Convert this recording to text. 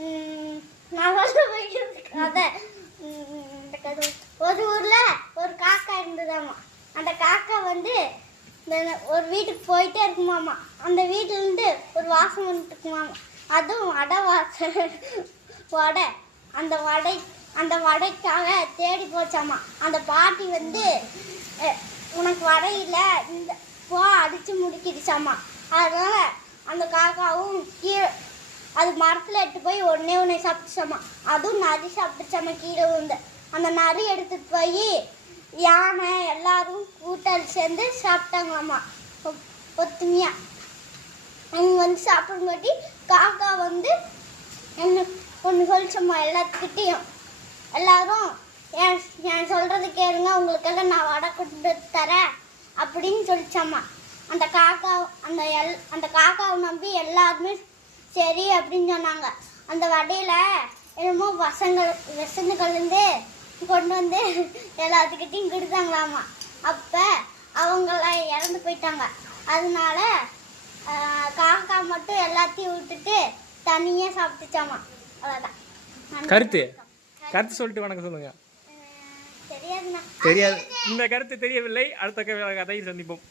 சொல்ல வைக்கிறது கதை இந்த கதை. ஒரு ஊரில் ஒரு காக்கா இருந்ததாமா. அந்த காக்கா வந்து ஒரு வீட்டுக்கு போயிட்டே இருக்குமாமா. அந்த வீட்டிலேருந்து ஒரு வாசம் வந்துட்டுருக்குமாமா அதுவும் வடை வாசம். வடை. அந்த வடை அந்த வடைக்காக தேடி போச்சாமா. அந்த பாட்டி வந்து உனக்கு வடை இல்லை. இந்த போ அடித்து முடிக்கிடுச்சாமா அதனால அந்த காக்காவும் கீழே அது மரத்தில் எட்டு போய் ஒன்றே ஒன்றே சாப்பிட்டுச்சாமா அதுவும் நரி சாப்பிட்டுச்சாமா கீழே விழுந்து. அந்த நரி எடுத்துட்டு போய் யானை எல்லாரும் கூட்டாளி சேர்ந்து சாப்பிட்டாங்களாமா ஒ- ஒத்துமையா அவங்க வந்து சாப்பிடுங்காட்டி காக்கா வந்து என்ன ஒன்று சொல்லிச்சம்மா எல்லாத்துக்கிட்டேயும். எல்லாரும் என் என் சொல்கிறது கேளுங்க உங்களுக்கெல்லாம் நான் வடை கொண்டு தரேன் அப்படின்னு சொல்லிச்சம்மா. அந்த காக்கா அந்த எல் அந்த காக்காவை நம்பி எல்லாருமே சரி அப்படின்னு சொன்னாங்க. அந்த வடையில் என்னமோ வசங்கள் விஷந்து கலந்து கொண்டு வந்து எல்லாத்துக்கிட்டையும் கொடுத்தாங்களாமா. அப்போ அவங்களாம் இறந்து போயிட்டாங்க. அதனால காக்கா மட்டும் எல்லாத்தையும் விட்டுட்டு தனியாக சாப்பிட்டுச்சாமா. அவ்வளோதான் கருத்து. கருத்து சொல்லிட்டு வணக்கம் சொல்லுங்க. தெரியாது. இந்த கருத்து தெரியவில்லை. அடுத்த கதையில் சந்திப்போம்.